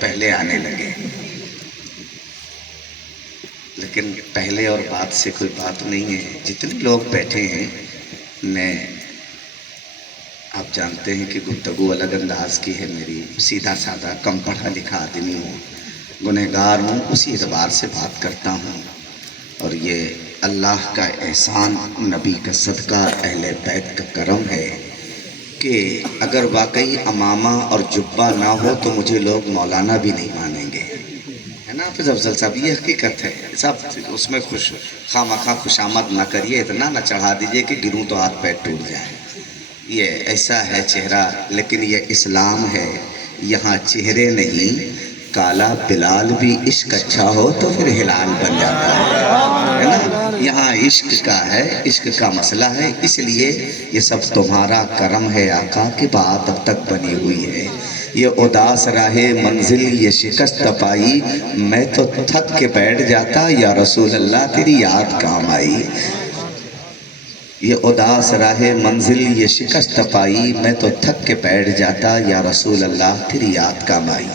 پہلے آنے لگے، لیکن پہلے اور بعد سے کوئی بات نہیں ہے۔ جتنے لوگ بیٹھے ہیں، میں آپ جانتے ہیں کہ گفتگو الگ انداز کی ہے میری، سیدھا سادہ کم پڑھا لکھا آدمی ہوں، گنہگار ہوں، اسی اعتبار سے بات کرتا ہوں۔ اور یہ اللہ کا احسان، نبی کا صدقہ، اہل بیت کا کرم ہے کہ اگر واقعی عمامہ اور جبہ نہ ہو تو مجھے لوگ مولانا بھی نہیں مانیں گے، ہے نا حافظ افضل صاحب؟ یہ حقیقت ہے صاحب، اس میں خواہ مخواہ خوشامد نہ کریے، اتنا نہ چڑھا دیجئے کہ گروں تو ہاتھ پیر ٹوٹ جائیں۔ یہ ایسا ہے چہرہ، لیکن یہ اسلام ہے، یہاں چہرے نہیں، کالا بلال بھی عشق اچھا ہو تو پھر ہلال بن جاتا ہے نا؟ یہاں عشق کا ہے، عشق کا مسئلہ ہے، اس لیے یہ سب تمہارا کرم ہے آقا کی بات اب تک بنی ہوئی ہے۔ یہ اداس راہ منزل یہ شکست پائی، میں تو تھک کے بیٹھ جاتا یا رسول اللہ تیری یاد کام آئی۔ یہ اداس راہ منزل یہ شکست پائی، میں تو تھک کے بیٹھ جاتا یا رسول اللہ تیری یاد کام آئی۔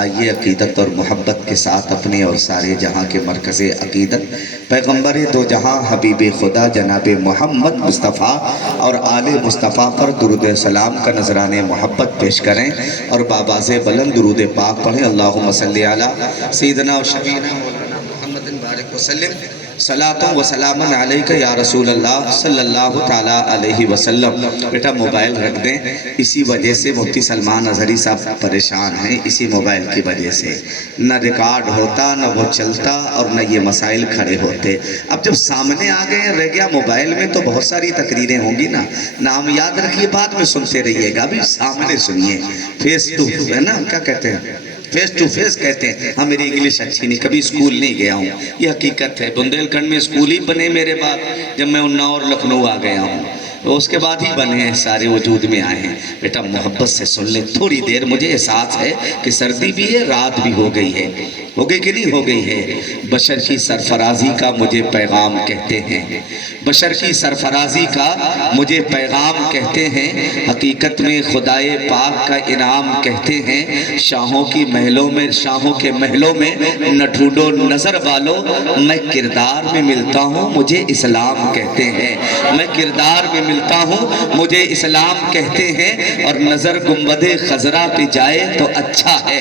آئیے عقیدت اور محبت کے ساتھ اپنے اور سارے جہاں کے مرکز عقیدت پیغمبر دو جہاں حبیب خدا جناب محمد مصطفیٰ اور آل مصطفیٰ پر درود سلام کا نذران محبت پیش کریں اور بآواز بلند درود پاک پڑھیں۔ اللہم صلی علی سیدنا و شفیعنا مولانا محمد بارک وسلم، صلاۃ و سلام علیکہ یا رسول اللہ صلی اللہ تعالیٰ علیہ وسلم۔ بیٹا موبائل رکھ دیں، اسی وجہ سے مفتی سلمان اظہری صاحب پریشان ہیں، اسی موبائل کی وجہ سے نہ ریکارڈ ہوتا، نہ وہ چلتا، اور نہ یہ مسائل کھڑے ہوتے۔ اب جب سامنے آ گئے رہ گیا موبائل میں تو بہت ساری تقریریں ہوں گی نا، نام یاد رکھیے، بعد میں سنتے رہیے گا، ابھی سامنے سنیے، فیس ٹو، ہے نا کیا کہتے ہیں، فیس ٹو فیس کہتے ہیں۔ ہاں میری انگلش اچھی نہیں، کبھی اسکول نہیں گیا ہوں، یہ حقیقت ہے۔ بندیل کھنڈ میں اسکول ہی بنے میرے بعد، جب میں اناؤ اور لکھنؤ آ گیا ہوں، تو اس کے بعد ہی بنے ہیں، سارے وجود میں آئے ہیں۔ بیٹا محبت سے سن لیں تھوڑی دیر، مجھے احساس ہے کہ سردی بھی ہے، رات بھی ہو گئی ہے، ہو گئی کہ نہیں ہو گئی ہے۔ بشر کی سرفرازی کا مجھے پیغام کہتے ہیں، بشر کی سرفرازی کا مجھے پیغام کہتے ہیں، حقیقت میں خدائے پاک کا انعام کہتے ہیں۔ شاہوں کی محلوں میں، شاہوں کے محلوں میں نہ ڈھونڈو نظر والو، میں کردار میں ملتا ہوں مجھے اسلام کہتے ہیں، میں کردار میں ملتا ہوں مجھے اسلام کہتے ہیں۔ اور نظر گنبد خضرا پہ جائے تو اچھا ہے،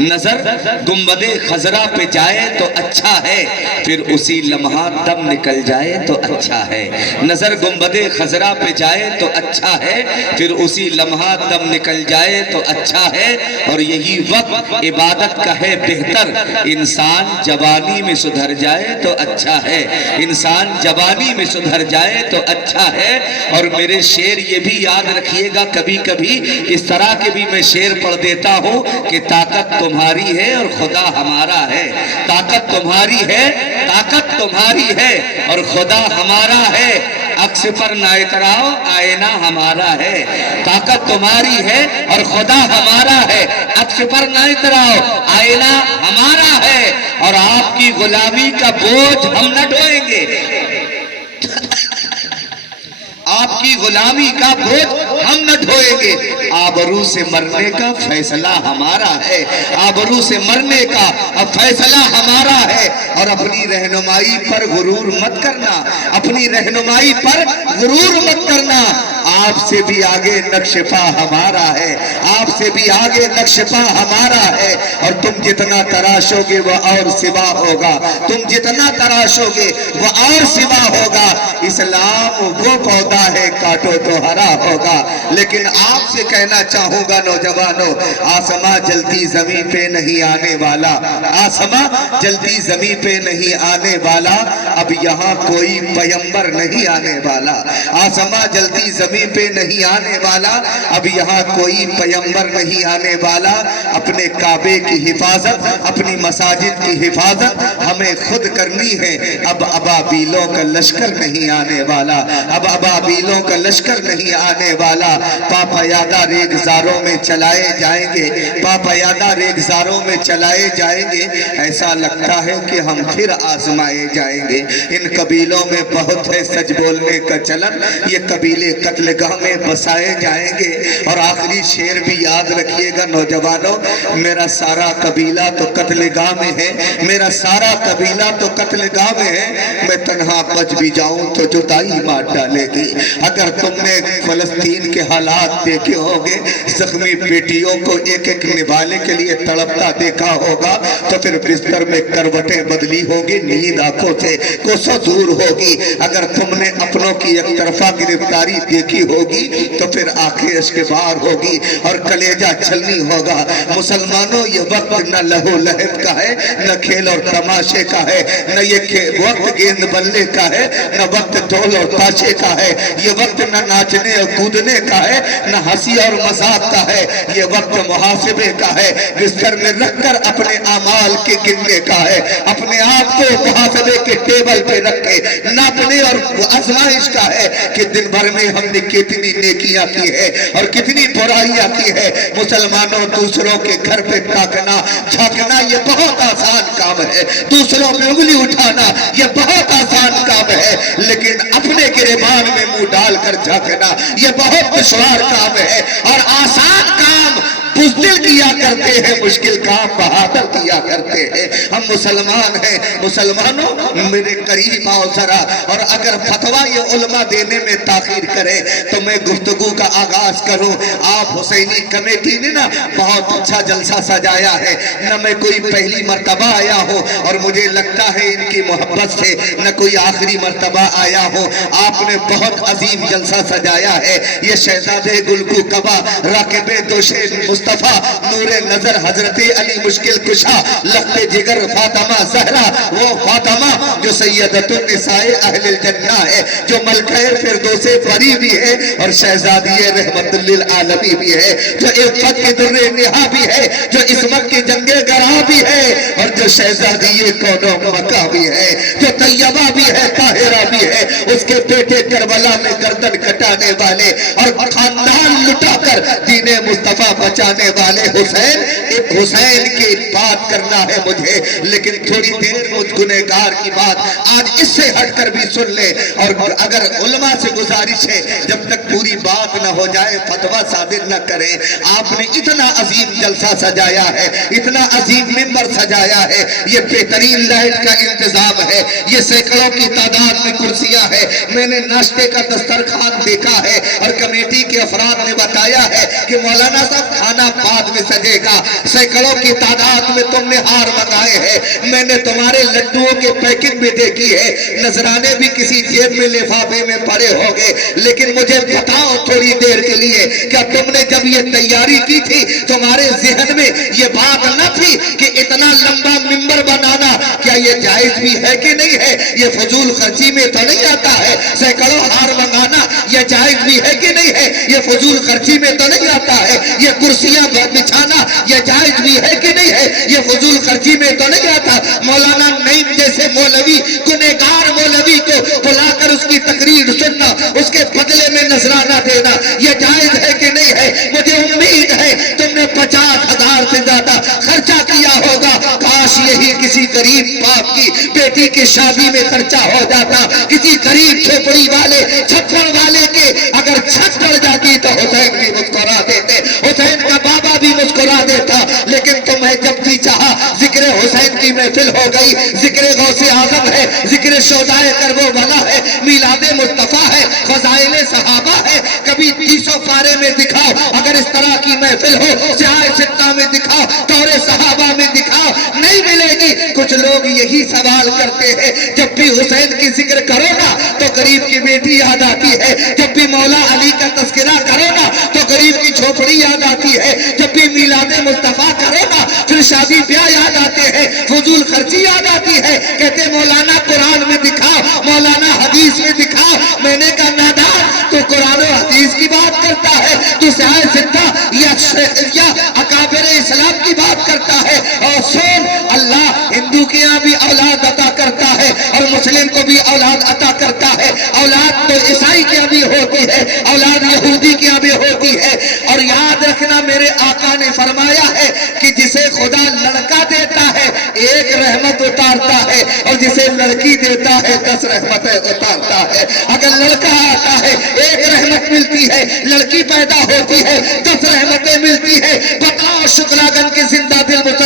نظر گنبد خضرا پہ جائے تو اچھا ہے، پھر اسی لمحہ دم نکل جائے تو اچھا ہے، نظر گنبد خضرا پہ جائے تو اچھا ہے، پھر اسی لمحہ دم نکل جائے تو اچھا ہے۔ اور یہی وقت عبادت کا ہے بہتر، انسان جوانی میں سدھر جائے تو اچھا ہے، انسان جوانی میں سدھر جائے تو اچھا ہے۔ اور میرے شعر یہ بھی یاد رکھیے گا، کبھی کبھی اس طرح کے بھی میں شعر پڑھ دیتا ہوں کہ طاقت تمہاری ہے اور خدا ہمارا ہے، طاقت تمہاری ہے، طاقت تمہاری ہے اور خدا ہمارا ہے، عکس پر نہ اتراؤ آئینہ ہمارا ہے، طاقت تمہاری ہے اور خدا ہمارا ہے، عکس پر نہ اتراؤ آئینہ ہمارا ہے، اور آپ کی غلامی کا بوجھ ہم نہ ڈھوئیں گے، آپ کی غلامی کا بوجھ ہم نہ ڈھوئیں گے، آبرو سے مرنے کا فیصلہ ہمارا ہے، آبرو سے مرنے کا اب فیصلہ ہمارا ہے۔ اور اپنی رہنمائی پر غرور مت کرنا، اپنی رہنمائی پر غرور مت کرنا، آپ سے بھی آگے نقش پا ہمارا ہے، آپ سے بھی آگے نقش پا ہمارا ہے۔ اور تم جتنا تراشو گے وہ اور سوا ہوگا، تم جتنا تراشو گے وہ اور سوا ہوگا۔ اسلام وہ پودا ہے کاٹو تو ہرا ہوگا، لیکن آپ سے کہنا چاہوں گا نوجوانوں، آسماں جلدی زمین پہ نہیں آنے والا، آسماں جلدی زمین پہ نہیں آنے والا، اب یہاں کوئی پیمبر نہیں آنے والا، آسماں جلدی زمین پہ نہیں آنے والا، اب یہاں کوئی پیمبر نہیں آنے والا۔ اپنے کعبے کی حفاظت، اپنی مساجد کی حفاظت ہمیں خود کرنی ہے۔ اب ابابیلوں کا لشکر نہیں آنے والا، اب ابابیلوں کا لشکر نہیں آنے والا۔ پاپیادہ ریگزاروں میں چلائے جائیں گے، پاپیادہ ریگزاروں میں چلائے جائیں گے، ایسا لگتا ہے کہ ہم پھر آزمائے جائیں گے۔ ان قبیلوں میں بہت ہے سچ بولنے کا چلن، یہ قبیلے قتل گاہ میں بسائے جائیں گے۔ اور آخری شعر بھی یاد رکھیے گا نوجوانوں، میرا سارا قبیلہ تو قتل گاہ میں ہے، میرا سارا قبیلہ تو قتل گاہ میں ہے، میں تنہا بچ بھی جاؤں تو جدائی مار ڈالے گی۔ اگر تم نے فلسطین کے حالات دیکھے ہوگے، زخمی بیٹیوں کو ایک ایک نبھانے کے لیے تڑپتا دیکھا ہوگا، تو پھر بستر میں کروٹیں بدلی ہوگی، نیند آنکھوں سے کوسوں دور ہوگی۔ اگر تم نے اپنوں کی ایک طرفہ گرفتاری دیکھی ہوگی تو پھر آنکھیں اشک بار ہوگی اور کلیجہ چھلنی ہوگا۔ مسلمانوں، یہ وقت نہ لہو لہب کا ہے، نہ کھیل اور تماشے کا ہے، نہ یہ وقت گیند بلے کا ہے، نہ وقت ڈھول اور تاشے کا ہے، یہ وقت نہ ناچنے اور کودنے کا ہے، نہ ہنسی اور مذاق کا ہے، یہ وقت محاسبے کا ہے، بستر میں رکھ کر اپنے اعمال کے گننے کا ہے، اپنے آپ کو محاسبے کے ٹیبل پہ رکھ کے ناپنے اور آزمائش کا ہے کہ دن بھر میں ہم نے کتنی نیکیاں کی ہے اور کتنی برائیاں کی ہے۔ مسلمانوں، دوسروں کے گھر پہ تاکنا جھانکنا یہ بہت آسان کام ہے، دوسروں پہ انگلی اٹھانا یہ بہت آسان کام ہے، لیکن اپنے گریبان میں منہ ڈال کر جھانکنا یہ بہت دشوار کام ہے۔ اور آسان کام بزدل کیا کرتے ہیں، مشکل کام بہادر کیا کرتے ہیں۔ ہم مسلمان ہیں۔ مسلمانوں، میرے قریب آؤ ذرا، اور اگر فتویٰ یہ علماء دینے میں تاخیر کرے تو میں گفتگو کا آغاز کروں۔ آپ حسینی کمیٹی نے نا بہت اچھا جلسہ سجایا ہے، نہ میں کوئی پہلی مرتبہ آیا ہوں اور مجھے لگتا ہے ان کی محبت سے نہ کوئی آخری مرتبہ آیا ہوں۔ آپ نے بہت عظیم جلسہ سجایا ہے۔ یہ شہزادے گلگو کبا، راکب دوش مصطفیٰ، نور نظر حضرت علی مشکل کشا، لخت جگر فاطمہ زہرا، وہ فاطمہ جو سیدۃ النساء اہل الجنہ ہے، جو ملکہ فردوس پری بھی ہے اور شہزادی رحمت للعالمین بھی ہے، جو عفت کی در نہا بھی ہے، جو عصمت کی جنگ گراں بھی ہے، اور جو شہزادی کون و مکہ بھی ہے، جو طیبہ بھی ہے، طاہرہ بھی ہے، اس کے بیٹے کربلا میں گردن کٹانے والے اور خاندان لٹا کر دین مصطفیٰ بچانے والے حسین۔ ایک حسین کی بات کرنا ہے مجھے، لیکن تھوڑی دیر مجھ گنہگار کی بات آج اس سے ہٹ کر بھی سن لے، اور اگر علماء سے گزارش ہے جب تک پوری بات نہ ہو جائے فتویٰ صادر نہ کریں۔ آپ نے اتنا عظیم جلسہ سجایا ہے، اتنا عظیم ممبر سجایا ہے، یہ بہترین لائٹ کا انتظام ہے، یہ سینکڑوں کی تعداد میں کرسیاں ہے، میں نے ناشتے کا دسترخوان دیکھا ہے، اور کمیٹی کے افراد نے بتایا ہے کہ مولانا صاحب کھانا بعد میں سجے گا، سینکڑوں کی تعداد میں تم نے ہار منگائے ہیں، میں نے تمہارے لڈوؤں کے پیکنگ بھی دیکھی ہے، نذرانے بھی کسی جیب میں لفافے میں پڑے ہوگے، لیکن مجھے بتاؤ تھوڑی دیر کے لیے، کیا تم نے جب یہ تیاری کی تھی تمہارے ذہن میں یہ بات نہ تھی کہ اتنا لمبا ممبر بنانا کیا یہ جائز بھی ہے کہ نہیں ہے؟ یہ فضول خرچی میں تو نہیں آتا ہے؟ سینکڑوں ہار منگانا یہ جائز بھی ہے کہ نہیں ہے؟ یہ فضول خرچی میں تو نہیں آتا ہے؟ یہ کرسیاں بچھانا یہ جائز بھی ہے کہ نہیں ہے؟ یہ فضول خرچی میں تو نہیں آتا؟ مولانا نعیم جیسے مولوی، گنہگار مولوی کو بلا کر اس کی تقریر سننا، اس کے بدلے میں نذرانہ دینا یہ جائز ہے کہ نہیں ہے؟ مجھے امید ہے تم نے 50,000 سے زیادہ خرچہ کیا ہوگا، کاش یہی کسی غریب باپ کی بیٹی کی شادی میں خرچہ ہو جاتا، کسی غریب جھوپڑی والے چھپڑ والے کے اگر چھت پڑ جاتی تو حسین بھی مسکرا دیتے، حسین کا بابا بھی مسکرا دیتا، لیکن تمہیں جب بھی چاہا ذکر حسین کی محفل ہو گئی، ذکر غوث اعظم ہے، ذکر شہدائے کربلا ہے، میلاد مصطفیٰ ہے، فضائل صحابہ ہے، کبھی 300 پارے میں دکھاؤ اگر اس طرح کی محفل ہو، سیاہ ستہ میں دکھاؤ، دور صحابہ میں دکھاؤ، نہیں ملے گی۔ کچھ لوگ یہی سوال کرتے ہیں جب بھی حسین کی ذکر کرو نا تو غریب کی بیٹی یاد آتی ہے، جب بھی مولا علی کا تذکرہ کرو نا تو غریب کی جھوپڑی یاد آتی ہے، جب بھی میلاد مصطفیٰ کرو نا پھر شادی بیاہ یاد آتے ہیں، فضول خرچی یاد آتی ہے۔ کہتے مولانا قرآن میں دکھاؤ، مولانا حدیث میں دکھاؤ۔ میں نے کہا نادان، تو قرآن و حدیث کی بات کرتا ہے، تو سیاہ ستہ یا اکابر اسلام کی بات کرتا ہے، اور سن اللہ ہندو کے یہاں بھی اولاد عطا کرتا ہے اور مسلم کو بھی اولاد عطا کرتا ہے، اولاد تو عیسائی کے یہاں بھی ہوتی ہے، اولاد یہودی کے یہاں بھی ہوتی ہے۔ اور یاد رکھنا میرے آقا نے فرمایا ہے کہ جسے خدا لڑکا دیتا ہے ایک رحمت اتارتا ہے، اور جسے لڑکی دیتا ہے 10 رحمتیں اتارتا ہے۔ اگر لڑکا آتا ہے ایک رحمت ملتی ہے، لڑکی پیدا ہوتی ہے 10 رحمتیں ملتی ہے۔ بتاؤ شکراگن کے زندہ دل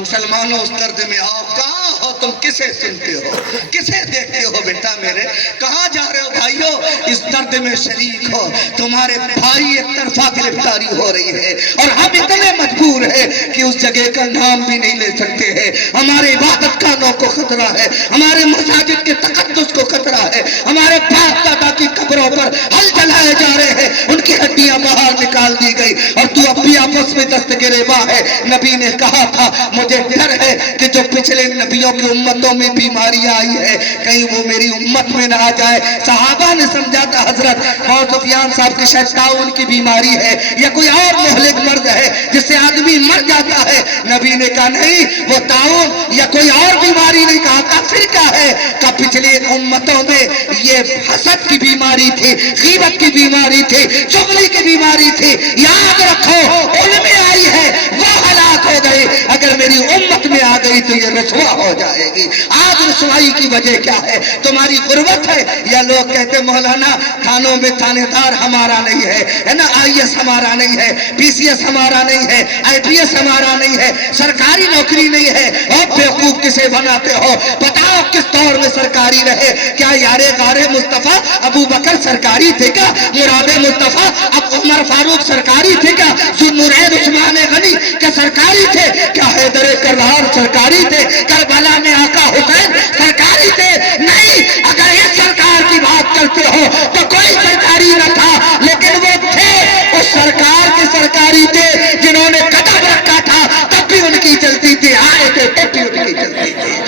مسلمانوں اس درد میں آؤ، کہاں ہو تم، کسے سنتے ہو، کسے دیکھتے ہو بیٹا میرے، کہاں جا رہے ہو بھائیو، اس درد میں شریک ہو، تمہارے بھائی ایک طرفہ گرفتاری ہو رہی ہے اور ہم اتنے مجبور ہیں کہ اس جگہ کا نام بھی نہیں لے سکتے ہیں، ہمارے عبادت خانوں کو خطرہ ہے، ہمارے مساجد کے تقدس کو خطرہ ہے، ہمارے باپ دادا کی قبروں پر ہل جلائے جا رہے ہیں، ان کی ہڈیاں باہر نکال دی گئی اور تو اب بھی آپس میں دست گریباں ہے۔ نبی نے کہا تھا مجھے ڈر ہے کہ جو پچھلے نبیوں کی امتوں میں بیماریاں آئی ہے کہیں وہ میری امت میں نہ آ جائے۔ صحابہ نے سمجھا تھا حضرت ابو سفیان صاحب کی شاید طاعون کی بیماری ہے یا کوئی اور مہلک مرض ہے جس سے آدمی مر جاتا ہے۔ نبی نے کہا نہیں، وہ طاعون یا کوئی اور بیماری نہیں، کہا تھا پھر کیا ہے؟ کہ پچھلے امتوں میں یہ حسد کی بیماری تھی، غیبت کی بیماری تھی، چغلی کی بیماری تھی، یاد رکھو ان میں آئی ہے وہ ہلاک ہو گئی، اگر میری امت میں آ گئی تو یہ رسوا ہو جائے گی۔ آج رسوائی کی وجہ کیا ہے؟ تمہاری غربت ہے یا لوگ کہتے مولانا تھانوں میں تھانے دار ہمارا نہیں ہے نا، آئی ایس ہمارا نہیں ہے، پی سی ایس ہمارا نہیں ہے، آئی پی ایس ہمارا نہیں ہے، سرکاری نوکری نہیں ہے، اور بیوقوف کسے بناتے ہو؟ بتاؤ کس دور میں سرکاری رہے؟ کیا یار غار مصطفیٰ ابو بکر سرکاری تھے کیا؟ مراد مصطفیٰ اب عمر فاروق سرکاری تھے کیا؟ ذوالنورین عثمان غنی کیا سرکاری تھے؟ کیا حیدر کرار سرکاری تھے؟ کربلا میں آقا حسین سرکاری تھے؟ نہیں، اگر اس سرکار کی بات کرتے ہو تو کوئی سرکاری نہ تھا، لیکن وہ تھے اس سرکار کے سرکاری تھے جنہوں نے قدم رکھا تھا تب بھی ان کی چلتی تھی، آئے تھے تب بھی ان کی چلتی تھی۔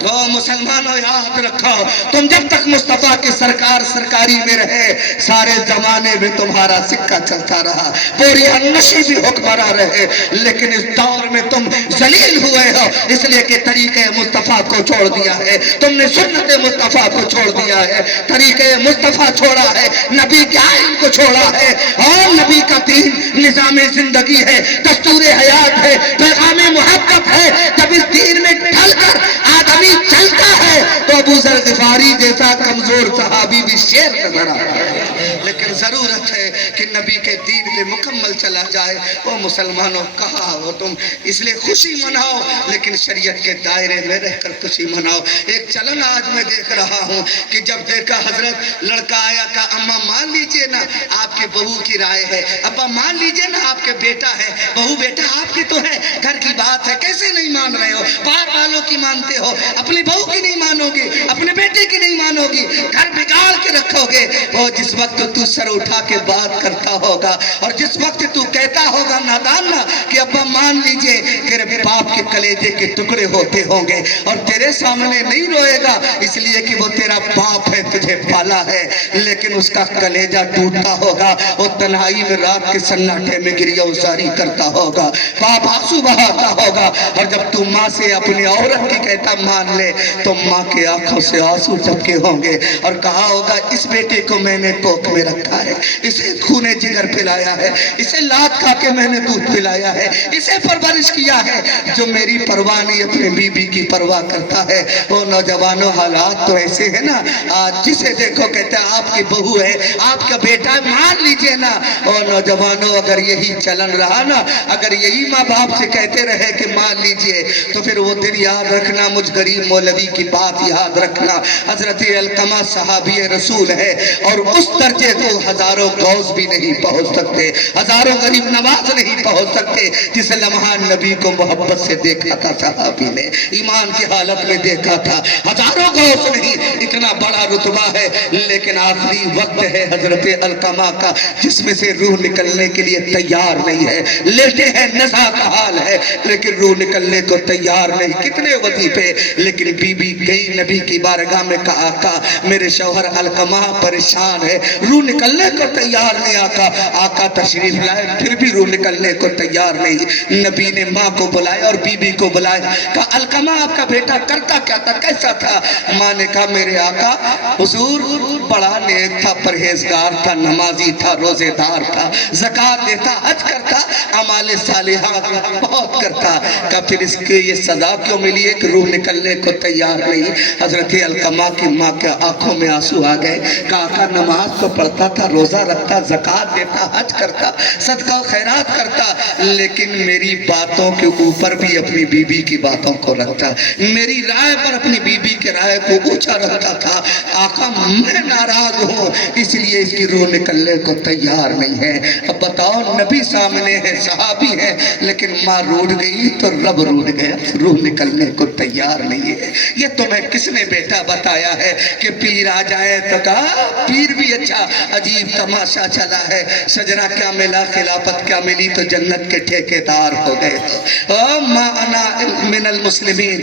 تو مسلمانوں یاد رکھو، تم جب تک مصطفیٰ کی سرکار سرکاری میں رہے سارے زمانے میں تمہارا سکہ چلتا رہا، پوری انشی بھی حکمراں رہے، لیکن اس دور میں تم ذلیل ہوئے ہو اس لیے کہ طریقے مصطفیٰ کو چھوڑ دیا ہے، تم نے سنت مصطفیٰ کو چھوڑ دیا ہے، طریقے مصطفیٰ چھوڑا ہے، نبی کے آئین کو چھوڑا ہے، اور نبی کا دین نظام زندگی ہے، دستور حیات ہے، پیغام محبت ہے۔ جب اس دین میں ڈھل کر آدمی چلتا ہے تو ابو ذر غفاری جیسا کمزور صحابی بھی شیر نظر آتا ہے، لیکن ضرورت ہے کہ نبی کے دین پہ مکمل چلا جائے۔ وہ مسلمانوں کہاں ہو تم؟ اس لیے خوشی مناؤ لیکن شریعت کے دائرے میں رہ کر خوشی مناؤ۔ ایک چلن آج میں دیکھ رہا ہوں کہ جب دیکھا حضرت لڑکا آیا کہا اماں مان لیجئے نا آپ کے بہو کی رائے ہے، ابا مان لیجئے نا آپ کے بیٹا ہے، بہو بیٹا آپ کی تو ہے، گھر کی بات ہے، کیسے نہیں مان رہے ہو؟ باہر والوں کی مانتے ہو، اپنی بہو کی نہیں مانو گی، اپنے بیٹے کی نہیں مانو گی، گھر بگاڑ کے رکھو گے۔ وہ جس وقت تو سر اٹھا کے بات کرتا ہوگا اور جس وقت تو کہتا ہوگا نادان نا کہ ابا مان لیجئے، تیرے باپ کے کلیجے کے ٹکڑے ہوتے ہوں گے اور تیرے سامنے نہیں روئے گا اس لیے کہ وہ تیرا باپ ہے، تجھے پالا ہے، لیکن اس کا کلیجہ ٹوٹتا ہوگا، وہ تنہائی میں رات کے سناٹے میں گریہ ازاری کرتا ہوگا، باپ آنسو بہاتا ہوگا، اور جب تو ماں سے اپنی عورت کی کہتا مان لے تو ماں کے آنکھوں سے آنسو ٹپکے ہوں گے اور کہا ہوگا اس بیٹے کو میں نے کوکھ میں رکھا ہے، اسے خونے جگر پلایا ہے، اسے لات کھا کے میں نے دودھ پلایا ہے، اسے پرورش کیا ہے۔ جو میری پرواہ نہیں اپنے بیوی کی پرواہ کرتا ہے۔ وہ نوجوانوں حالات تو ایسے ہیں نا، آج جسے دیکھو کہتے ہیں آپ کی بہو ہے، آپ کا بیٹا ہے، مان لیجئے نا۔ اور نوجوانوں اگر یہی چلن رہا نا، اگر یہی ماں باپ سے کہتے رہے کہ مان لیجئے تو پھر وہ دن یاد رکھنا، مجھ غریب مولوی کی بات یاد رکھنا، حضرت علقمہ صحابی رسول ہے اور اس درجے کو ہزاروں غوث بھی نہیں پہنچ سکتے، ہزاروں غریب نواز نہیں پہنچ سکتے جس لمحہ نبی کو محبت سے دیکھا تھا صحابی نے، ایمان کی حالت میں دیکھا تھا، ہزاروں غوث نہیں، اتنا بڑا رتبہ ہے، لیکن آخری وقت ہے حضرت علقمہ کا جس میں سے روح نکلنے کے لیے تیار نہیں ہے، لیٹے ہیں نزا کا حال ہے لیکن روح نکلنے کو تیار نہیں، کتنے وظیفے، لیکن بی بی گئی نبی کی بارگاہ میں کہا آقا میرے شوہر علقمہ پریشان ہے، روح نکلنے کو تیار نہیں، آقا تشریف لائے پھر بھی روح نکلنے کو تیار نہیں۔ نبی نے ماں کو بلایا اور بی بی کو بلایا، کہا علقمہ آپ کا بیٹا کرتا کیا تھا، کیسا تھا؟ ماں نے کہا میرے آقا حضور بڑا نیک تھا، پرہیزگار تھا، نمازی تھا، روزے دار تھا، زکوٰۃ دیتا، حج کرتا، اعمال صالحات بہت کرتا، کہا پھر اس کے یہ سزا کیوں ملی ہے کہ روح نکلنے کو تیار نہیں؟ حضرت علقمہ کی ماں کے آنکھوں میں آنسو آ گئے، کہا آقا نماز تو پڑھتا تھا، روزہ رکھتا، زکات دیتا, حج کرتا, صدقہ و خیرات کرتا, لیکن میری باتوں کے اوپر بھی اپنی بیوی کی باتوں کو رکھتا, میری رائے پر اپنی بیوی کے رائے کو اونچا رکھتا تھا. آقا میں ناراض ہوں, اس لیے اس کی روح نکلنے کو تیار نہیں ہے. اب بتاؤ, نبی سامنے ہے, صحابی ہے, لیکن ماں روٹھ گئی تو رب روٹھ گیا, روح نکلنے کو تیار نہیں ہے. یہ تمہیں کس نے بیٹا بتایا ہے کہ پیر آ جائے تو کہا پیر بھی اچھا, عجیب تماشا چلا ہے. سجنا کیا ملا, خلافت کیا ملی تو جنت کے ٹھیکیدار ہو گئے. ما انا من المسلمین,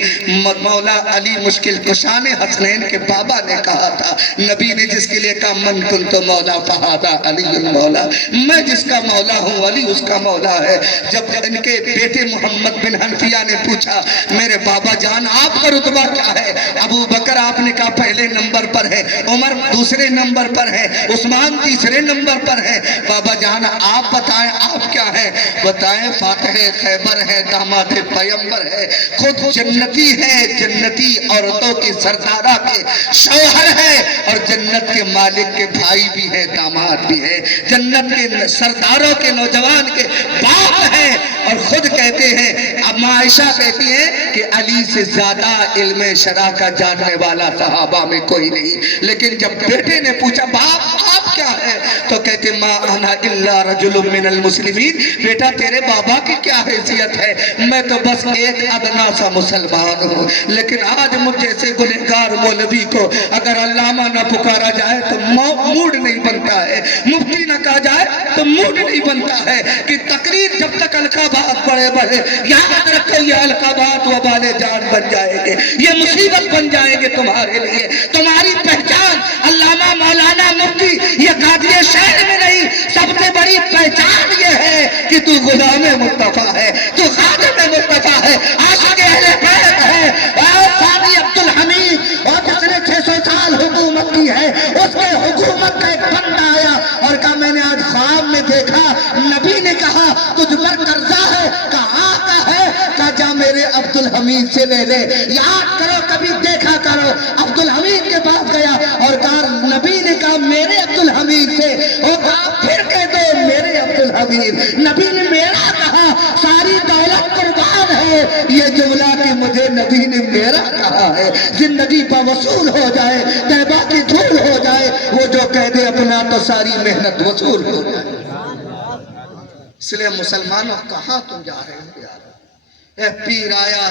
مولا علی مشکل کشان حسنین کے بابا نے کہا تھا, نبی نے جس کے لیے کہا من کنت مولا فہذا علی مولا, میں جس کا مولا ہوں علی اس کا مولا ہے. جب ان کے بیٹے محمد بن حنفیہ نے پوچھا میرے بابا جان آپ کا رتبہ کیا ہے, ابو بکر آپ نے کہا پہلے نمبر پر ہے, عمر دوسرے نمبر پر ہے, عثمان تیسرے نمبر پر ہے. بابا جان آپ بتائیں آپ کیا ہے؟ بتائیں فاتح خیبر ہے, داماد پیمبر ہے, خود جنتی ہے, جنتی عورتوں کی سردارہ کے شوہر ہے, اور جنت کے مالک کے بھائی بھی ہے, داماد بھی ہے, جنت کے سرداروں کے نوجوان کے باپ ہے. اور خود کہتے ہیں, اب عائشہ کہتی ہیں کہ علی سے زیادہ علم شرع کا جاننے والا صحابہ میں کوئی نہیں. لیکن جب بیٹے نے پوچھا باپ آپ کیا ہے, تو کہتے ما انا الا رجل من المسلمین, بیٹا تیرے بابا کی کیا حیثیت ہے, میں تو بس ایک ادنا سا مسلمان ہوں. لیکن آج مجھ جیسے گنہگار مولوی کو اگر علامہ نہ پکارا جائے تو موڈ نہیں بنتا ہے, مفتی نہ کہا جائے تو موڈ نہیں بنتا ہے, کہ تقریر جب تک القابات بڑے بڑے یاد رکھو, یہ القابات وبال جان بن جائیں گے, یہ مصیبت بن جائیں گے تمہارے لیے. تمہاری پہچان علامہ مولانا مفتی یہ قاضی شہر میں نہیں, سب سے بڑی پہچان یہ ہے کہ تو غلام مصطفیٰ ہے, تو خادم مصطفیٰ ہے, عاشق اہل بیت ہے. ثانی عبدالحمید, اور جس نے 600 سال حکومت کی ہے, اس کے حکومت کا ایک بندہ آیا اور کہا میں نے آج خواب میں دیکھا, نبی نے کہا تجھ پر قرضہ ہے, کہاں کا ہے, کہا جا میرے عبدالحمید سے لے لے. یاد کرو کبھی دیکھا کرو. عبدالحمید کے پاس گیا اور کہا, نبی نے کہا میرے عبدالحمید سے, اور کہا پھر کہہ دو میرے عبدالحمید. نبی نے میرا کہا, ساری دولت قربان ہے. یہ جملہ کہ مجھے نبی نے میرا کہا ہے, زندگی پا وصول ہو جائے, طیبہ کی دھول ہو جائے, وہ جو کہہ دے اپنا تو ساری محنت وصول ہو جائے. اس لیے مسلمانوں کہاں تم جا رہے ہو یار؟ اے پیر آیا,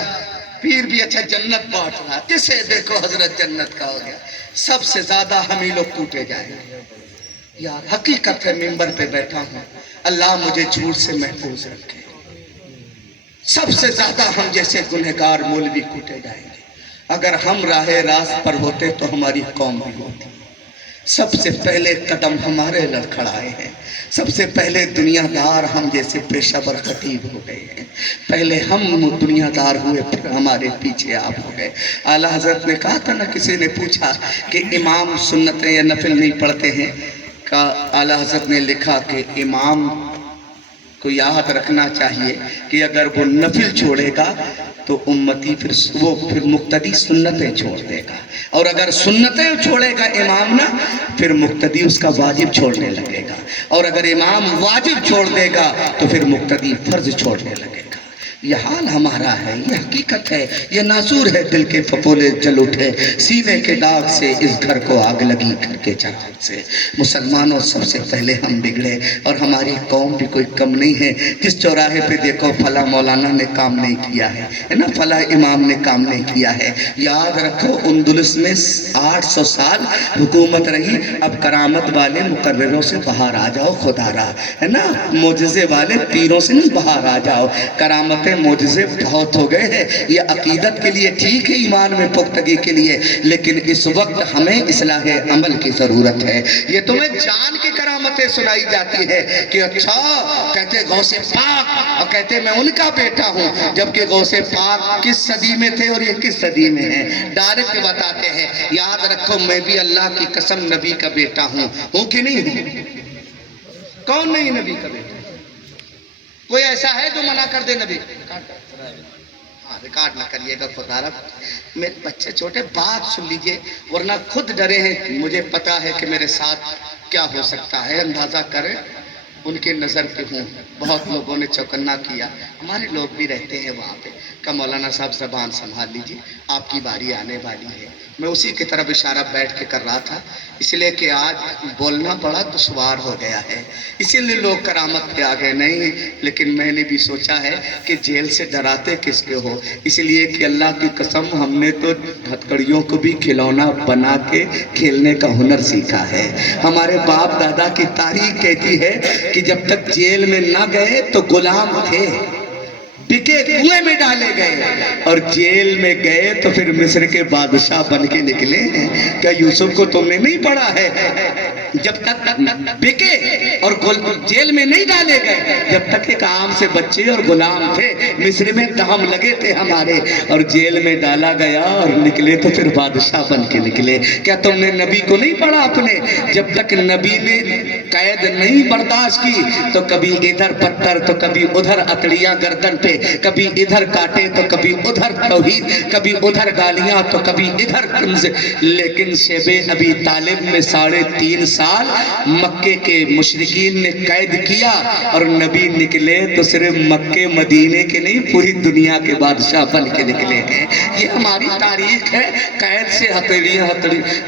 پیر بھی اچھا جنت بانٹ رہا, جسے دیکھو حضرت جنت کا ہو گیا. سب سے زیادہ ہم ہی لوگ ٹوٹے جائیں گے یار. حقیقت ہے, ممبر پہ بیٹھا ہوں, اللہ مجھے جھوٹ سے محفوظ رکھے. سب سے زیادہ ہم جیسے گنہگار مولوی کوٹے جائیں گے. اگر ہم راہ راست پر ہوتے تو ہماری قوم بھی ہوتی. سب سے پہلے قدم ہمارے لڑکھڑائے ہیں, سب سے پہلے دنیا دار ہم جیسے پیشہ ور خطیب ہو گئے ہیں. پہلے ہم دنیا دار ہوئے, پھر ہمارے پیچھے آپ ہو گئے. اعلیٰ حضرت نے کہا تھا نا, کسی نے پوچھا کہ امام سنتیں یا نفل نہیں پڑھتے ہیں, کہا اعلیٰ حضرت نے لکھا کہ امام کو یاد رکھنا چاہیے کہ اگر وہ نفل چھوڑے گا تو امتی پھر مقتدی سنتیں چھوڑ دے گا, اور اگر سنتیں چھوڑے گا امام نا, پھر مقتدی اس کا واجب چھوڑنے لگے گا, اور اگر امام واجب چھوڑ دے گا تو پھر مقتدی فرض چھوڑنے لگے گا. یہ حال ہمارا ہے, یہ حقیقت ہے, یہ ناصور ہے. دل کے پھپولے جل اٹھے, سینے کے داغ سے اس گھر کو آگ لگی گھر کے چراغ سے. مسلمانوں سب سے پہلے ہم بگڑے, اور ہماری قوم بھی کوئی کم نہیں ہے. جس چوراہے پہ دیکھو فلاں مولانا نے کام نہیں کیا ہے نا, فلاں امام نے کام نہیں کیا ہے. یاد رکھو اندلس میں 800 سال حکومت رہی. اب کرامت والے مقرروں سے باہر آ جاؤ, خدا را ہے نا, معجزے والے پیروں سے نہیں باہر آ جاؤ. کرامتیں معجزے بہت ہو گئے ہیں, یہ عقیدت کے لیے ٹھیک ہے, ایمان میں پختگی کے لیے, لیکن اس وقت ہمیں اصلاح عمل کی ضرورت ہے. یہ تمہیں جان کی کرامتیں سنائی جاتی ہے کہ اچھا کہتے غوث پاک, اور کہتے میں ان کا بیٹا ہوں, جبکہ غوث پاک کس صدی میں تھے اور یہ کس صدی میں ہیں, ڈائریکٹ بتاتے ہیں. یاد رکھو میں بھی اللہ کی قسم نبی کا بیٹا ہوں کہ نہیں ہوں؟ کون نہیں نبی کا بیٹا؟ کوئی ایسا ہے جو منع کر دے نبی؟ ہاں ریکارڈ نہ کریے گا خدا رب, میرے بچے چھوٹے, بات سن لیجئے ورنہ خود ڈرے ہیں. مجھے پتا ہے کہ میرے ساتھ کیا ہو سکتا ہے اندازہ کریں ان کے نظر پہ ہوں. بہت لوگوں نے چوکنا کیا, ہمارے لوگ بھی رہتے ہیں وہاں پہ. کہ مولانا صاحب زبان سنبھال لیجیے, آپ کی باری آنے والی ہے. میں اسی کی طرف اشارہ بیٹھ کے کر رہا تھا, اس لیے کہ آج بولنا بڑا دشوار ہو گیا ہے, اسی لیے لوگ کرامت پہ آ گئے. نہیں, لیکن میں نے بھی سوچا ہے کہ جیل سے ڈراتے کس کے ہو, اس لیے کہ اللہ کی قسم ہم نے تو ہتھکڑیوں کو بھی کھلونا بنا کے کھیلنے کا ہنر سیکھا ہے. ہمارے باپ دادا کی تاریخ کہتی ہے کہ جب تک جیل میں نہ گئے تو غلام تھے, بکے کنویں میں ڈالے گئے, اور جیل میں گئے تو پھر مصر کے بادشاہ بن کے نکلے. کیا یوسف کو تم نے نہیں پڑھا ہے؟ جب تک بکے اور جیل میں نہیں ڈالے گئے, جب تک ایک عام سے بچے اور غلام تھے, مصر میں دہم لگے تھے ہمارے, اور جیل میں ڈالا گیا اور نکلے تو پھر بادشاہ بن کے نکلے. کیا تم نے نبی کو نہیں پڑھا اپنے؟ جب تک نبی نے قید نہیں برداشت کی تو کبھی ادھر پتھر تو کبھی ادھر اتڑیاں گردن پہ, کبھی ادھر کاٹے تو کبھی ادھر توحید, کبھی ادھر گالیاں تو کبھی ادھر کنز. لیکن شیب ابی طالب میں 3.5 سال مکے کے مشرکین نے قید کیا, اور نبی نکلے تو صرف مکے مدینے کے نہیں پوری دنیا کے بادشاہ بن کے نکلے ہیں. یہ ہماری تاریخ ہے. قید سے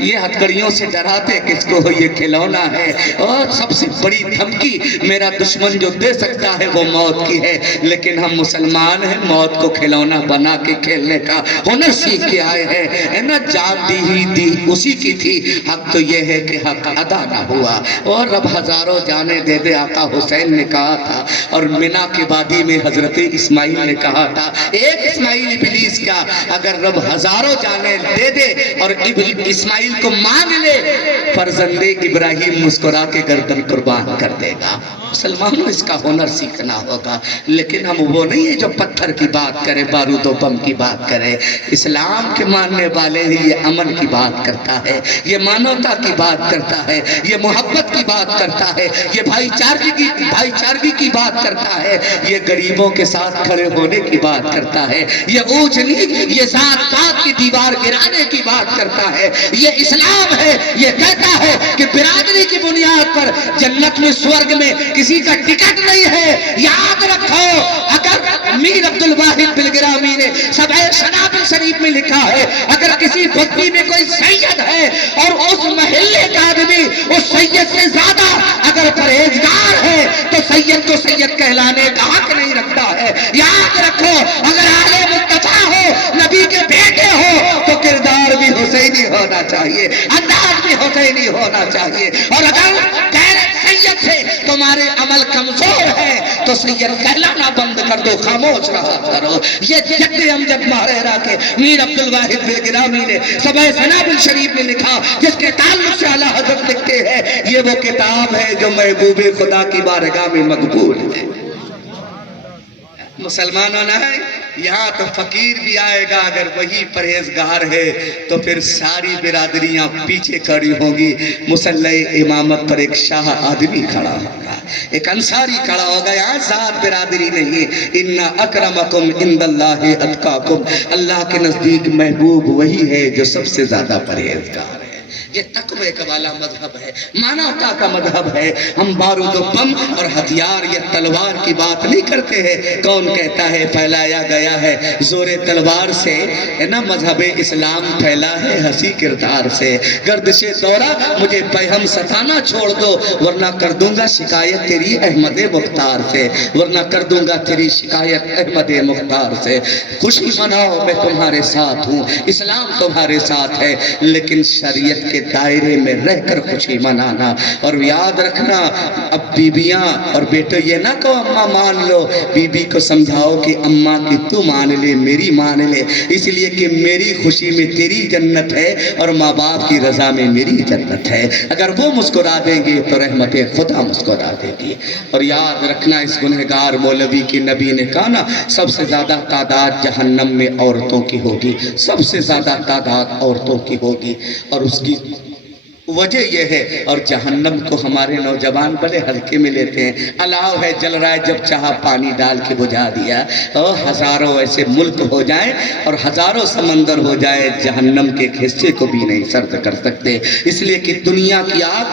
یہ ہتھکڑیوں سے ڈراتے کس کو ہو, یہ کھلونا ہے. اور سب سے بڑی دھمکی میرا دشمن جو دے سکتا ہے وہ موت کی ہے, لیکن ہم مسلمان ہیں, موت کو کھلونا بنا کے کھیلنے کا ہنر سیکھ کے آئے ہیں. نا جان دی اسی کی تھی, حق تو یہ ہے کہ حق ادا نہ ہوا. اور رب ہزاروں جانے دے دے آقا حسین نے کہا تھا, اور منا کی وادی میں حضرت اسماعیل نے کہا تھا, ایک اسماعیل ابلیس کا اگر رب ہزاروں جانے دے دے اور اسماعیل کو مان لے, فرزند ابراہیم مسکرا کے گردن قربان کر دے گا. مسلمانوں اس کا ہنر سیکھنا ہوگا. لیکن ہم وہ نہیں ہیں جو پتھر کی بات کرے, بارود و بم کی بات کرے. اسلام کے ماننے والے ہی یہ امن کی بات کرتا ہے, یہ مانوتا کی بات کرتا ہے, یہ محبت کی بات کرتا ہے, یہ بھائی چارگی کی بات کرتا ہے, یہ غریبوں کے ساتھ کھڑے ہونے کی بات کرتا ہے, یہ اونچ نیچ, یہ ذات پات کی دیوار گرانے کی بات کرتا ہے. یہ اسلام ہے, یہ کہتا ہے کہ برادری کی بنیاد پر جنت میں سورگ میں کسی کا ٹکٹ نہیں ہے. یاد رکھو, اگر میر عبد الواحد بلگرامی نے سبع سنابل شریف میں لکھا ہے, اگر کسی بستی میں کوئی سید ہے اور اس محلے کا آدمی اس سید سے زیادہ اگر پرہیزگار ہے تو سید کو سید کہلانے کا حق نہیں رکھتا ہے. یاد رکھو, اگر آل مصطفیٰ ہو, نبی کے بیٹے ہو, تو کردار بھی حسینی ہونا چاہیے, انداز بھی حسینی ہونا چاہیے. اور اگر سید سے تمہارے عمل کمزور ہے تو سید کہلانا بند کر دو, خاموش رہا کرو. یہ جد امجد ماہرہ کے میر عبد الواحد بلگرامی نے سبع سنابل شریف میں لکھا, جس کے تعلق سے اعلیٰ حضرت لکھتے ہیں, یہ وہ کتاب ہے جو محبوب خدا کی بارگاہ میں مقبول ہے. مسلمانوں نے یہاں تو فقیر بھی آئے گا, اگر وہی پرہیزگار ہے تو پھر ساری برادریاں پیچھے کھڑی ہوں گی. مصلی امامت پر ایک شاہ آدمی کھڑا ہوگا, ایک انصاری کھڑا ہوگا. یہاں ذات برادری نہیں, ان اکرمکم عند اللہ اتقاکم, اللہ کے نزدیک محبوب وہی ہے جو سب سے زیادہ پرہیزگار ہے. یہ تقوی کا والا مذہب ہے, مانوتا کا مذہب ہے. ہم بارود و بم اور ہتھیار یا تلوار کی بات نہیں کرتے ہیں. کون کہتا ہے پھیلایا گیا ہے زور تلوار سے, ہے نا مذہب اسلام پھیلا ہے ہنسی کردار سے. گردش دورہ مجھے پیہم ستانا چھوڑ دو, ورنہ کر دوں گا شکایت تیری احمد مختار سے, ورنہ کر دوں گا تیری شکایت احمد مختار سے. خوشی مناؤ, میں تمہارے ساتھ ہوں, اسلام تمہارے ساتھ ہے, لیکن شریعت کے دائرے میں رہ کر خوشی منانا. اور یاد رکھنا, اب بیبیاں اور بیٹے یہ نہ کہو اماں مان لو, بی بی کو سمجھاؤ کہ اماں کی تو مان لے, میری مان لے, اس لیے کہ میری خوشی میں تیری جنت ہے اور ماں باپ کی رضا میں میری جنت ہے. اگر وہ مسکرا دیں گے تو رحمت خدا مسکرا دے گی. اور یاد رکھنا, اس گنہگار مولوی کی نبی نے کہا نا, سب سے زیادہ تعداد جہنم میں عورتوں کی ہوگی, سب سے زیادہ تعداد عورتوں کی ہوگی. اور اس کی وجہ یہ ہے، اور جہنم کو ہمارے نوجوان بڑے ہلکے میں لیتے ہیں۔ الاؤ ہے، جل رہا ہے، جب چاہا پانی ڈال کے بجھا دیا۔ اور ہزاروں ایسے ملک ہو جائیں اور ہزاروں سمندر ہو جائے، جہنم کے ایک حصے کو بھی نہیں سرد کر سکتے، اس لیے کہ دنیا کی آگ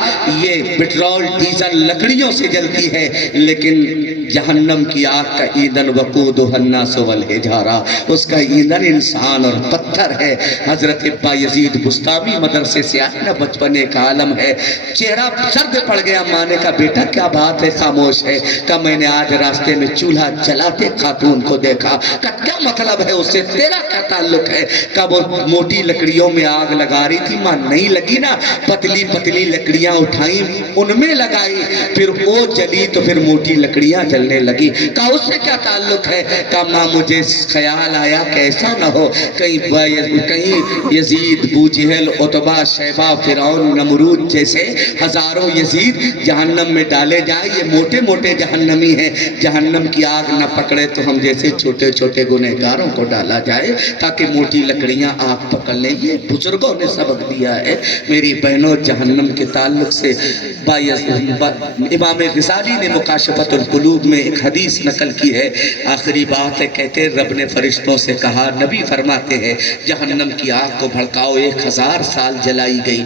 یہ پٹرول ڈیزل لکڑیوں سے جلتی ہے، لیکن جہنم کی آگ کا ایندھن وقودہ الناس والحجارہ، اس کا ایندھن انسان اور پتھر ہے۔ حضرت بایزید بستامی مدرسے سے آئے نا، بچپنے کا عالم ہے، چہرہ سرد پڑ گیا، ماں نے کہا بیٹا کیا بات ہے، خاموش ہے؟ کہا میں نے آج راستے میں چولہا جلاتے خاتون کو دیکھا۔ کہا کیا مطلب ہے، اس سے تیرا کیا تعلق ہے؟ کہا وہ موٹی لکڑیوں میں آگ لگا رہی تھی، ماں نہیں لگی نا، پتلی پتلی لکڑیاں اٹھائیں ان میں لگائی، پھر وہ جلی تو پھر موٹی لکڑیاں جلنے لگی۔ کہا اس سے کیا تعلق ہے؟ کہا ماں مجھے خیال آیا کہ ایسا نہ ہو کہیں یزید، بوجہل، عتبہ، شیبہ، فرعون، نمرود جیسے ہزاروں یزید جہنم میں ڈالے جائیں، یہ موٹے موٹے جہنمی ہیں، جہنم کی آگ نہ پکڑے تو ہم جیسے چھوٹے چھوٹے گنہگاروں کو ڈالا جائے تاکہ موٹی لکڑیاں آگ پکڑ لیں۔ یہ بزرگوں نے سبق دیا ہے میری بہنوں۔ جہنم کے تعلق سے امام غزالی نے مکاشفۃ القلوب میں ایک حدیث نقل کی ہے، آخری بات ہے، کہتے ہیں رب نے فرشتوں سے کہا، نبی فرماتے ہیں جہنم کی آگ کو بھڑکاؤ، 1000 سال جلائی گئی۔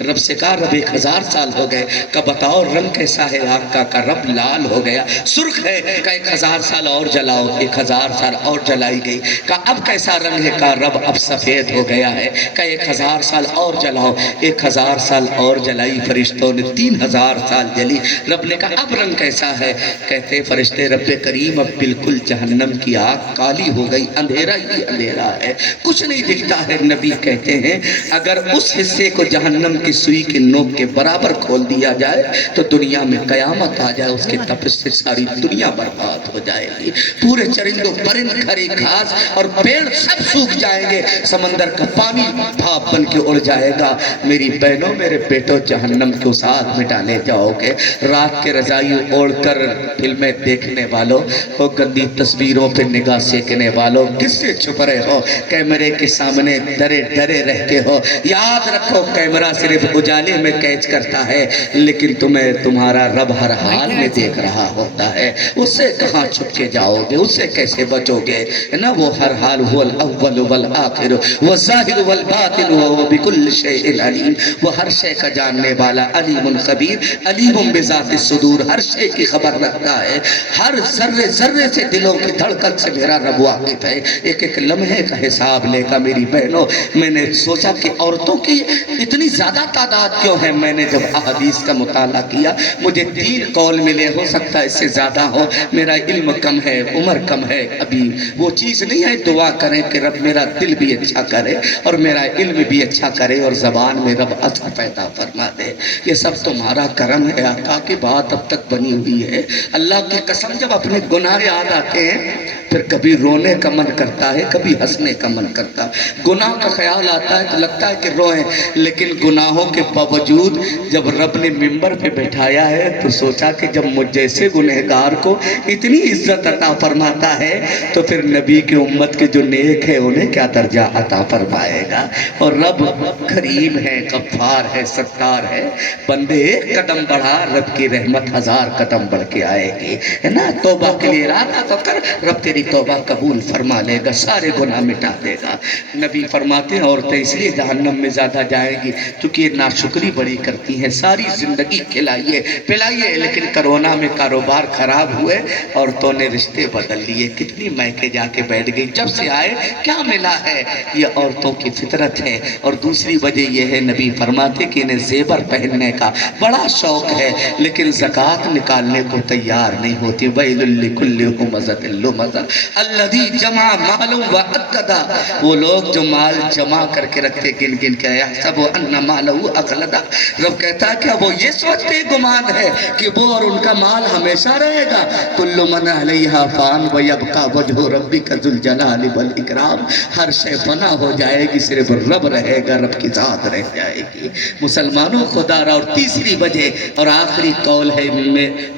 رب سے کہا رب 1000 سال ہو گئے، کہ بتاؤ رنگ کیسا ہے آگ کا؟ کہ رب لال ہو گیا، سرخ ہے۔ کہ 1000 سال اور جلاؤ، 1000 سال اور جلائی گئی۔ کہ اب کیسا رنگ ہے؟ کہ رب اب سفید ہو گیا ہے۔ کہ 1000 سال اور جلاؤ، 1000 سال اور جلائی، فرشتوں نے 3000 سال جلی۔ رب نے کہا اب رنگ کیسا ہے؟ کہتے فرشتے رب کریم اب بالکل جہنم کی آگ کالی ہو گئی، اندھیرا ہی اندھیرا ہے، کچھ نہیں دکھتا ہے۔ نبی کہتے ہیں اگر اس حصے کو جہنم کی سوئی کے نوک کے برابر کھول دیا جائے تو دنیا میں قیامت آ جائے، اس کے تپش سے ساری دنیا برباد ہو جائے گی، پورے چرندوں پرند کھری گھاس اور پیڑ سب سوکھ جائیں گے، سمندر کا پانی بھاپ بن کے اڑ جائے گا۔ میری بہنوں میرے بیٹوں، جہنم کے اس آگ میں ڈالے جاؤ گے۔ رات کے رضائی اوڑھ کر فلمیں دیکھنے والوں، وہ گندی تصویروں پہ نگاہ سیکھنے والوں، کس سے چھپ رہے ہو؟ کیمرے کے سامنے ڈرے ڈرے رہتے ہو۔ یاد رکھو کیمرہ صرف اجالے میں کیچ کرتا ہے، لیکن تمہیں تمہارا رب ہر حال میں دیکھ رہا ہوتا ہے۔ اس سے کہاں چھپ کے جاؤ گے؟ اس سے کیسے بچو گے؟ نا وہ ہر حال هو الاول والآخر والظاہر والباطن وهو بكل شيء علیم، وہ ہر شے کا جاننے والا، علیم خبیر، علیم بذات الصدور، ہر شے کی خبر رکھتا ہے، ہر ذرے ذرے سے دلوں کی دھڑکن سے میرا رب واقف ہے، ایک ایک لمحے کا حساب لے گا۔ میری بہنوں میں نے سوچا کہ عورتوں کی اتنی زیادہ تعداد کیوں ہے؟ میں نے جب احادیث کا مطالعہ کیا مجھے 3 قول ملے، ہو سکتا ہے اس سے زیادہ ہو، میرا علم کم ہے، عمر کم ہے، ابھی وہ چیز نہیں ہے۔ دعا کریں کہ رب میرا دل بھی اچھا کرے اور میرا علم بھی اچھا کرے اور زبان میں رب اثر پیدا فرما دے، یہ سب تمہارا کرم ہے۔ آقا کی بات اب تک بنی ہوئی ہے، اللہ کی قسم جب اپنے گناہ یاد آتے ہیں پھر کبھی رونے کا من کرتا ہے، کبھی ہنسنے کا من کرتا ہے۔ گناہ کا خیال آتا ہے تو لگتا ہے کہ روئیں، لیکن گناہوں کے باوجود جب رب نے ممبر پہ بٹھایا ہے تو سوچا کہ جب مجھ جیسے گنہگار کو اتنی عزت عطا فرماتا ہے تو پھر نبی کی امت کے جو نیک ہے انہیں کیا درجہ عطا فرمائے گا۔ اور رب کریم ہے، غفار ہے، ستار ہے، بندے ایک قدم بڑھا رب کی رحمت 1000 قدم بڑھ کے آئے گی، ہے نا؟ توبہ کے لیے ارادہ تو کر، رب تیری توبہ قبول فرما لے گا، سارے گناہ مٹا دے گا۔ نبی فرماتے ہیں عورتیں اس لیے جہنم میں زیادہ جائیں گی کیونکہ یہ ناشکری بڑی کرتی ہیں، ساری زندگی کھلائیے پلائیے، لیکن کرونا میں کاروبار خراب ہوئے، عورتوں نے رشتے بدل لیے، کتنی میکے جا کے بیٹھ گئی، جب سے آئے کیا ملا ہے؟ یہ عورتوں کی فطرت ہے۔ اور دوسری وجہ یہ ہے نبی فرماتے کہ انہیں زیور پہننے کا بڑا شوق ہے لیکن زکوٰۃ نکالنے کو تیار نہیں ہوتی۔ ویل لکل ہمزۃ لمزہ الذی جمع مالا وعددہ، وہ لوگ جو مال جمع کر کے رکھتے گن گن کے، یحسب ان مالہ اخلدہ، رب کہتا ہے کیا وہ یہ سوچتے گمان ہے کہ وہ اور ان کا مال ہمیشہ رہے گا؟ کل من علیہا فان ویبقی وجہ ربک ذو الجلال والاکرام، ہر شے فنا ہو جائے گی، صرف رب رہے گا، رب کی ذات رہ جائے گی۔ مسلمانوں خدا را، اور تیسری وجہ اور آخری قول ہے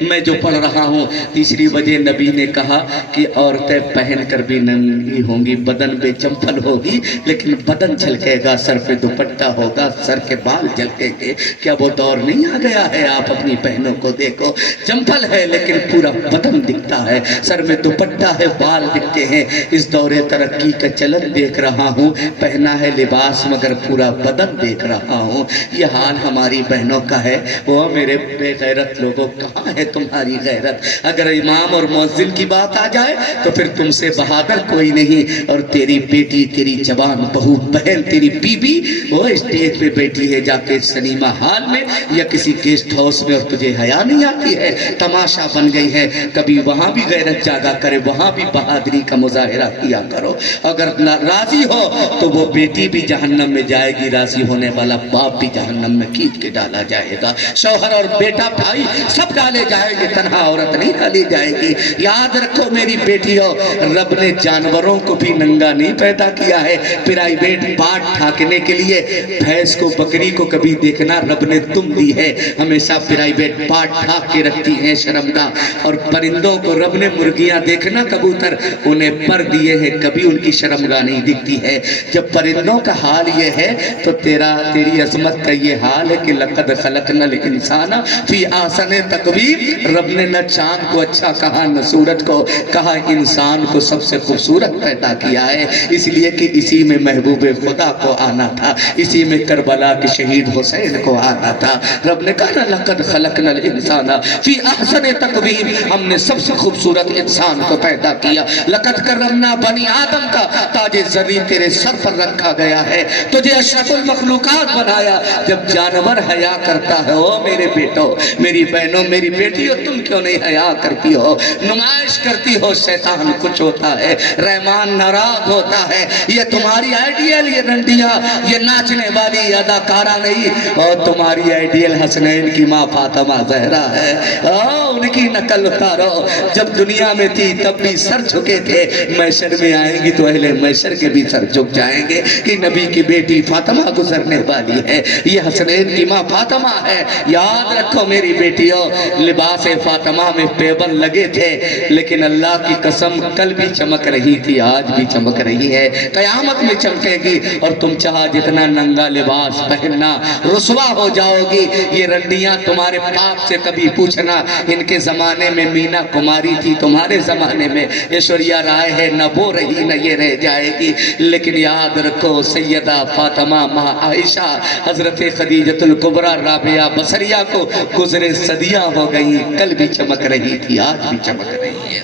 میں جو پڑھ رہا ہوں، تیسری وجہ نبی نے کہا کہ اور عورتیں پہن کر بھی ننگی ہوں گی، بدن پہ چمپل ہوگی لیکن بدن جھلکے گا، سر پہ دوپٹہ ہوگا، سر کے بال جھلکیں گے۔ کیا وہ دور نہیں آ گیا ہے؟ آپ اپنی بہنوں کو دیکھو، چمپل ہے لیکن پورا بدن دکھتا ہے، سر میں دوپٹہ ہے، بال دکھتے ہیں۔ اس دور ترقی کا چلن دیکھ رہا ہوں، پہنا ہے لباس مگر پورا بدن دیکھ رہا ہوں۔ یہ حال ہماری بہنوں کا ہے۔ وہ میرے بے غیرت لوگوں، کہاں ہے تمہاری غیرت؟ اگر امام اور مؤذن کی بات آ جائے تو پھر تم سے بہادر کوئی نہیں۔ اور تیری بیٹی، تیری جوان بہو، بہن، تیری بی بی وہ اسٹیج پہ بیٹھی ہے جا کے سنیما ہال میں یا کسی گیسٹ ہاؤس میں، اور تجھے حیا نہیں آتی ہے؟ تماشا بن گئی ہے۔ کبھی وہاں بھی غیرت جاگا کرے، وہاں بھی بہادری کا مظاہرہ کیا کرو۔ اگر راضی ہو تو وہ بیٹی بھی جہنم میں جائے گی، راضی ہونے والا باپ بھی جہنم میں کھینچ کے ڈالا جائے گا۔ شوہر اور بیٹا بھائی سب ڈالے جائیں گے، تنہا عورت نہیں ڈالی جائے گی۔ یاد رکھو میری بیٹیوں، رب نے جانوروں کو بھی ننگا نہیں پیدا کیا ہے پرائیویٹ پارٹ ٹھاکنے کے لیے۔ بھینس کو، بکری کو کبھی دیکھنا رب نے تم دی ہے، ہمیشہ پرائیویٹ پارٹ ٹھاک کے رکھتی ہیں شرمگاہ۔ اور پرندوں کو رب نے، مرغیاں دیکھنا کبوتر، انہیں پر دیے ہیں، کبھی ان کی شرمگاہ نہیں دکھتی ہے۔ جب پرندوں کا حال یہ ہے تو تیری عظمت کا یہ حال ہے کہ لقد خلقنا الانسان فی احسن تقویم۔ رب نے نہ چاند کو اچھا کہا نہ سورج کو، کہا انسان کو سب سے خوبصورت پیدا کیا ہے، اس لیے کہ اسی میں محبوب خدا کو آنا تھا، اسی میں کربلا کے شہید حسین کو آنا تھا۔ رب نے کہا نا لقد خلقنا الانسان فی احسن تقویم، ہم نے سب سے خوبصورت انسان کو پیدا کیا۔ لقد کرمنا بنی آدم کا تاج زری تیرے سر پر رکھا گیا ہے، تجھے اشرف المخلوقات بنایا۔ جب جانور حیا کرتا ہے، او میرے بیٹوں، میری بہنوں، میری بیٹیوں، تم کیوں نہیں حیا کرتی ہو؟ نمائش کرتی ہو، شیطان خوش ہوتا ہے، رحمان ناراض ہوتا ہے۔ یہ تمہاری آئیڈیل، یہ رنڈیاں، یہ ناچنے والی اداکارہ نہیں، اور تمہاری آئیڈیل حسنین کی ماں فاطمہ زہرا ہے۔ ان کی نقل اتارو، جب دنیا میں تھی تب بھی سر جھکے تھے، محشر میں آئیں گی تو اہل محشر کے بھی سر جھک جائیں گے کہ نبی کی بیٹی فاطمہ گزرنے والی ہے، یہ حسنین کی ماں فاطمہ ہے۔ یاد رکھو میری بیٹیوں، لباس فاطمہ میں پیبند لگے تھے لیکن اللہ کی قسم کل بھی چمک رہی تھی، آج بھی چمک رہی ہے، قیامت میں چمکے گی۔ اور تم چاہا جتنا ننگا لباس پہننا، رسوا ہو جاؤ گی۔ یہ رنڈیاں تمہارے باپ سے کبھی پوچھنا، ان کے زمانے میں مینا کماری تھی، تمہارے زمانے میں ایشوریا رائے ہے، نہ وہ رہی نہ یہ رہ جائے گی۔ لیکن یاد رکھو سیدہ فاطمہ، ماں عائشہ، حضرت خدیجۃ الکبریٰ، رابعہ بصریہ کو گزرے صدیاں ہو گئی، کل بھی چمک رہی تھی، آج بھی چمک رہی ہے۔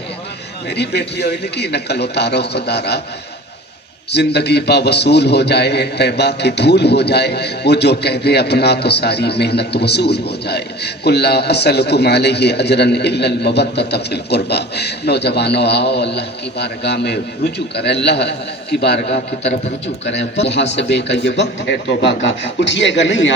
میری بیٹیوں، ان کی نقل اتارو خدا را، زندگی با وصول ہو جائے، طیبہ کی دھول ہو جائے، وہ جو کہہ دے اپنا تو ساری محنت وصول ہو جائے۔ قُلْ لَا أَسْأَلُكُمْ عَلَيْهِ أَجْرًا إِلَّا الْمَوَدَّةَ فِي الْقُرْبَى۔ نوجوانوں آؤ اللہ کی بارگاہ میں رجوع کریں، اللہ کی بارگاہ کی طرف رجوع کریں۔ وہاں سے بے کا یہ وقت ہے توبہ کا، اٹھیے گا نہیں